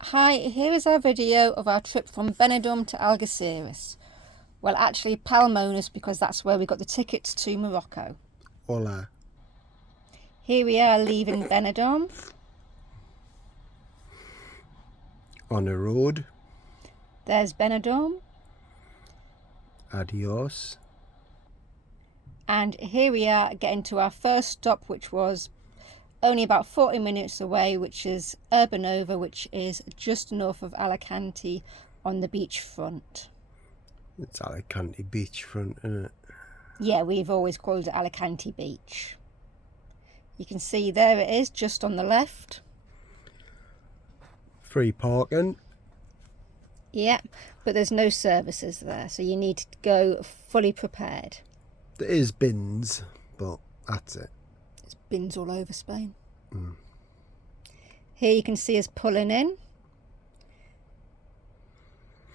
Hi, here is our video of our trip from Benidorm to Algeciras. Well, actually Palmones, because that's where we got the tickets to Morocco. Hola. Here we are leaving Benidorm. On a road. There's Benidorm. Adios. And here we are getting to our first stop, which was only about 40 minutes away, which is Urbanova, which is just north of Alicante on the beachfront. It's Alicante beachfront, isn't it? Yeah, we've always called it Alicante Beach. You can see there it is, just on the left. Free parking. Yeah, but there's no services there, so you need to go fully prepared. There is bins, but that's it. There's bins all over Spain. Here you can see us pulling in.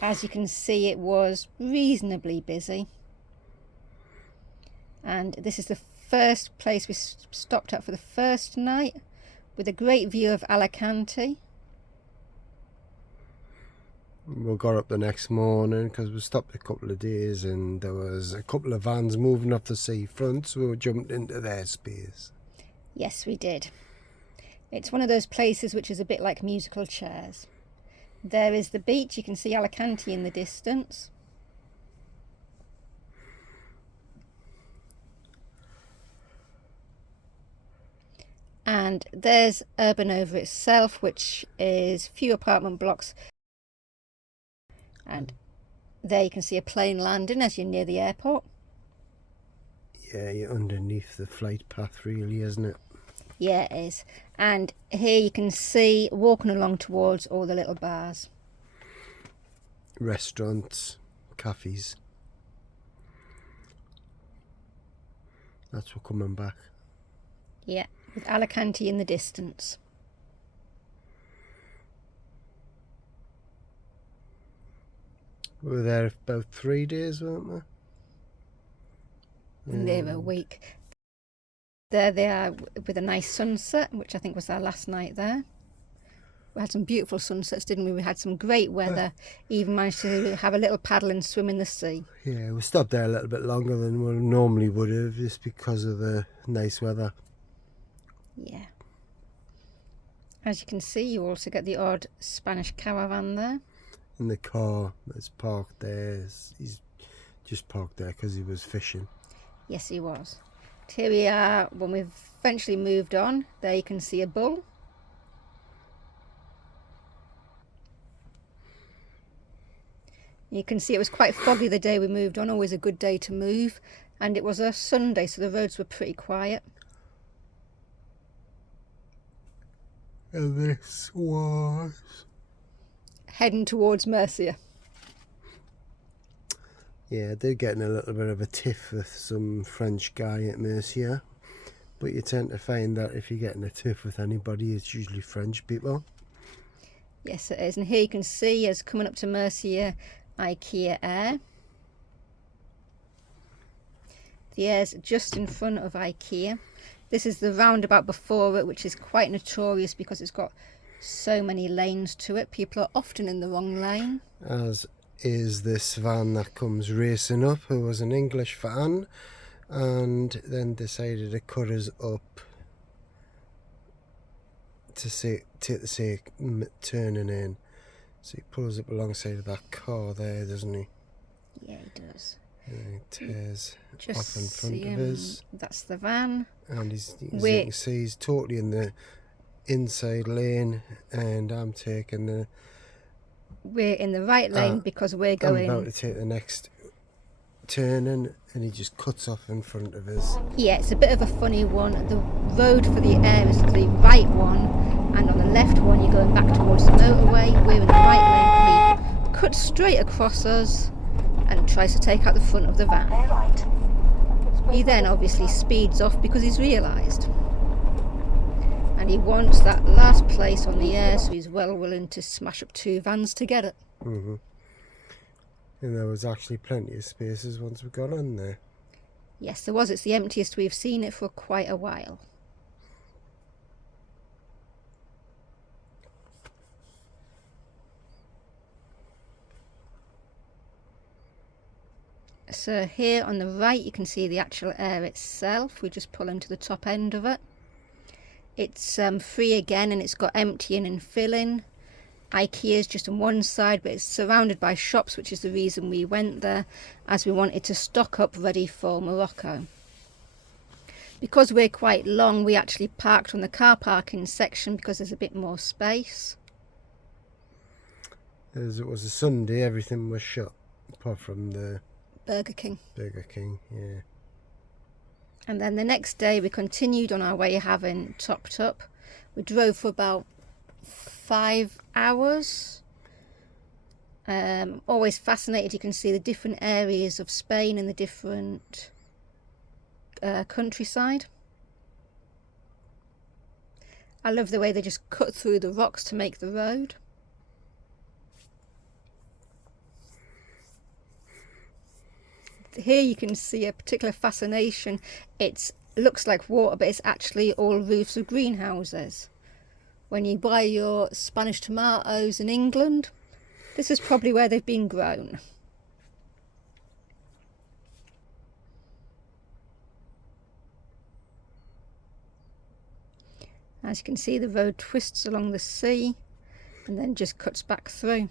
As you can see, it was reasonably busy. And this is the first place we stopped at for the first night, with a great view of Alicante. We got up the next morning because we stopped a couple of days and there was a couple of vans moving off the seafront, so we jumped into their space. Yes, we did. It's one of those places which is a bit like musical chairs. There is the beach, you can see Alicante in the distance. And there's Urbanova itself, which is few apartment blocks. And there you can see a plane landing as you're near the airport. Yeah, you're underneath the flight path really, isn't it? Yeah, it is. And here you can see walking along towards all the little bars. Restaurants, cafes. That's what coming back. Yeah, with Alicante in the distance. We were there about 3 days, weren't we? Near a week. There they are with a nice sunset, which I think was our last night there. We had some beautiful sunsets, didn't we? We had some great weather, even managed to have a little paddle and swim in the sea. Yeah, we stopped there a little bit longer than we normally would have, just because of the nice weather. Yeah. As you can see, you also get the odd Spanish caravan there. In the car that's parked there, he's just parked there because he was fishing. Yes, he was. But here we are when we've eventually moved on. There you can see a bull. You can see it was quite foggy the day we moved on, always a good day to move. And it was a Sunday, so the roads were pretty quiet. And this was... Heading towards Murcia. Yeah, they're getting a little bit of a tiff with some French guy at Murcia. But you tend to find that if you're getting a tiff with anybody, it's usually French people. Yes, it is. And here you can see us coming up to Murcia, IKEA Air. The air's just in front of IKEA. This is the roundabout before it, which is quite notorious because it's got so many lanes to it. People are often in the wrong lane. As is this van that comes racing up, who was an English fan, and then decided to cut us up to say turning in. So he pulls up alongside of that car there, doesn't he? Yeah, he does. And he tears Just off in front of us. That's the van. And as you can see, he's totally in the inside lane, and I'm taking the... We're in the right lane because we're going... I'm about to take the next turning, and he just cuts off in front of us. Yeah, it's a bit of a funny one. The road for the air is the right one, and on the left one you're going back towards the motorway. We're in the right lane. He cuts straight across us and tries to take out the front of the van. He then obviously speeds off because he's realised. And he wants that last place on the air, so he's well willing to smash up two vans to get it. And there was actually plenty of spaces once we got on there. Yes, there was. It's the emptiest we've seen it for quite a while. So here on the right you can see the actual air itself. We just pull into the top end of it. It's free again, and it's got emptying and filling. IKEA's just on one side, but it's surrounded by shops, which is the reason we went there, as we wanted to stock up ready for Morocco. Because we're quite long, we actually parked on the car parking section because there's a bit more space. As it was a Sunday, everything was shut, apart from the Burger King. Burger King, yeah. And then the next day we continued on our way, having topped up. We drove for about 5 hours. Always fascinated. You can see the different areas of Spain and the different countryside. I love the way they just cut through the rocks to make the road. Here you can see a particular fascination. It looks like water, but it's actually all roofs of greenhouses. When you buy your Spanish tomatoes in England, this is probably where they've been grown. As you can see, the road twists along the sea and then just cuts back through.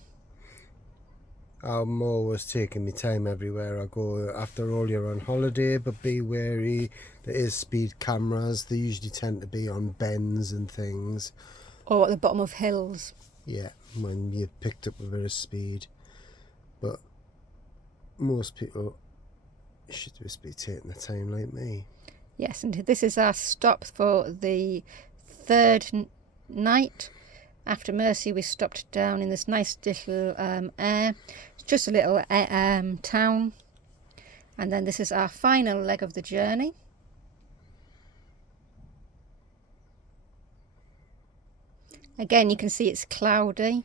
I'm always taking my time everywhere I go. After all, you're on holiday, but be wary. There is speed cameras. They usually tend to be on bends and things. Or at the bottom of hills. Yeah, when you've picked up a bit of speed. But most people should just be taking their time like me. Yes, and this is our stop for the third night. After Murcia, we stopped down in this nice little air. It's just a little town. And then this is our final leg of the journey. Again, you can see it's cloudy.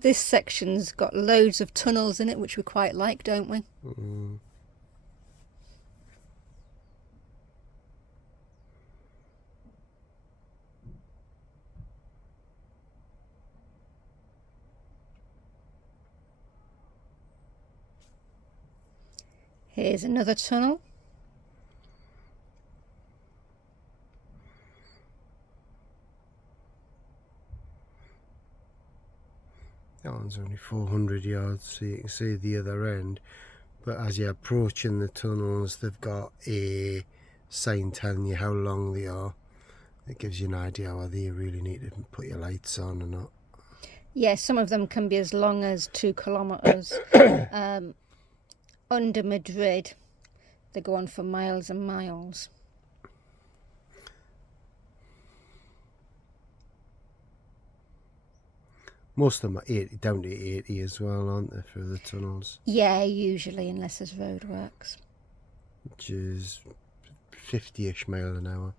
This section's got loads of tunnels in it, which we quite like, don't we? Mm. Here's another tunnel. That one's only 400 yards, so you can see the other end. But as you're approaching the tunnels, they've got a sign telling you how long they are. It gives you an idea whether you really need to put your lights on or not. Yeah, some of them can be as long as 2 kilometres. Under Madrid, they go on for miles and miles. Most of them are 80, down to 80 as well, aren't they, through the tunnels? Yeah, usually, unless there's roadworks. Which is 50-ish mile an hour.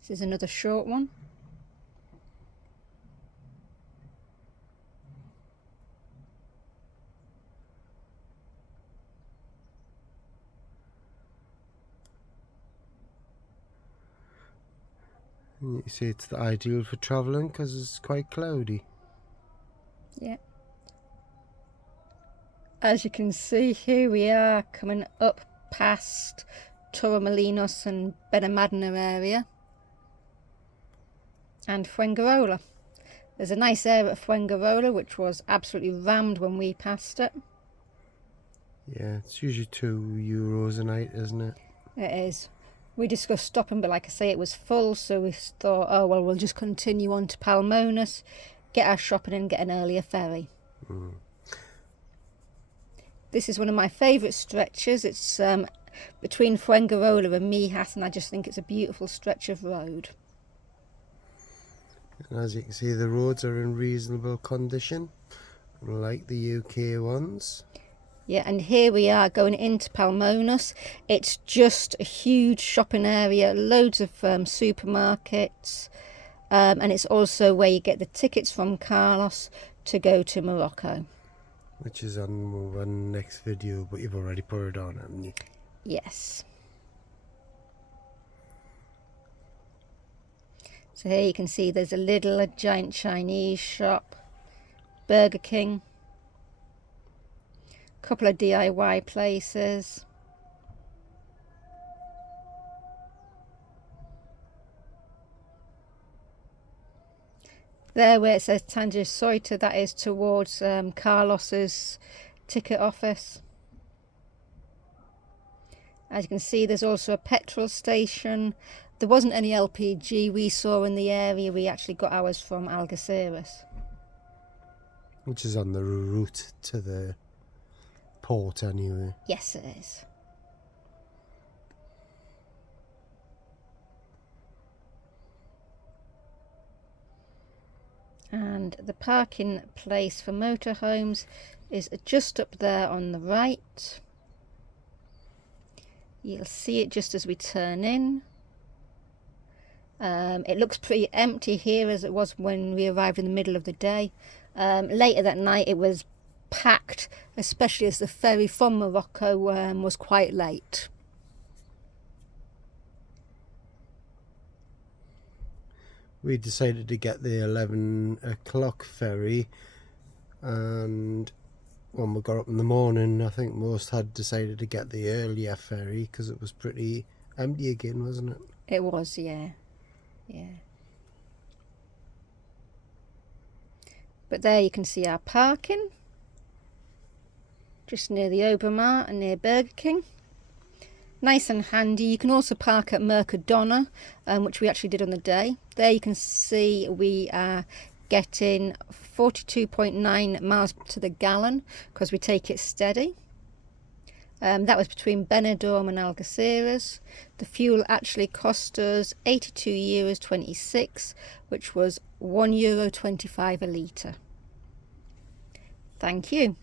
This is another short one. And you see it's ideal for travelling because it's quite cloudy. Yeah. As you can see, here we are coming up past Torremolinos and Benedorm area. And Fuengirola. There's a nice area at Fuengirola which was absolutely rammed when we passed it. Yeah, it's usually €2 a night, isn't it? It is. We discussed stopping, but like I say, it was full, so we thought, oh well, we'll just continue on to Palmones, get our shopping and get an earlier ferry. Mm. This is one of my favourite stretches. It's between Fuengirola and Mijas, and I just think it's a beautiful stretch of road. And as you can see, the roads are in reasonable condition, like the UK ones. Yeah, and here we are going into Palmones. It's just a huge shopping area, loads of supermarkets, and it's also where you get the tickets from Carlos to go to Morocco. Which is on one next video, but you've already put it on, haven't you? Yes. So here you can see there's a giant Chinese shop, Burger King. couple of DIY places. There where it says Tangier Soita, that is towards Carlos's ticket office. As you can see, there's also a petrol station. There wasn't any LPG we saw in the area. We actually got ours from Algeciras. Which is on the route to the port anyway. Yes, it is. And the parking place for motorhomes is just up there on the right. You'll see it just as we turn in. It looks pretty empty here as it was when we arrived in the middle of the day. Later that night it was packed, especially as the ferry from Morocco was quite late. We decided to get the 11 o'clock ferry, and when we got up in the morning, I think most had decided to get the earlier ferry because it was pretty empty again, wasn't it? It was, yeah. Yeah. But there you can see our parking, just near the Obermar and near Burger King. Nice and handy. You can also park at Mercadona, which we actually did on the day. There you can see we are getting 42.9 miles to the gallon because we take it steady. That was between Benidorm and Algeciras. The fuel actually cost us €82.26, which was €1.25 a litre. Thank you.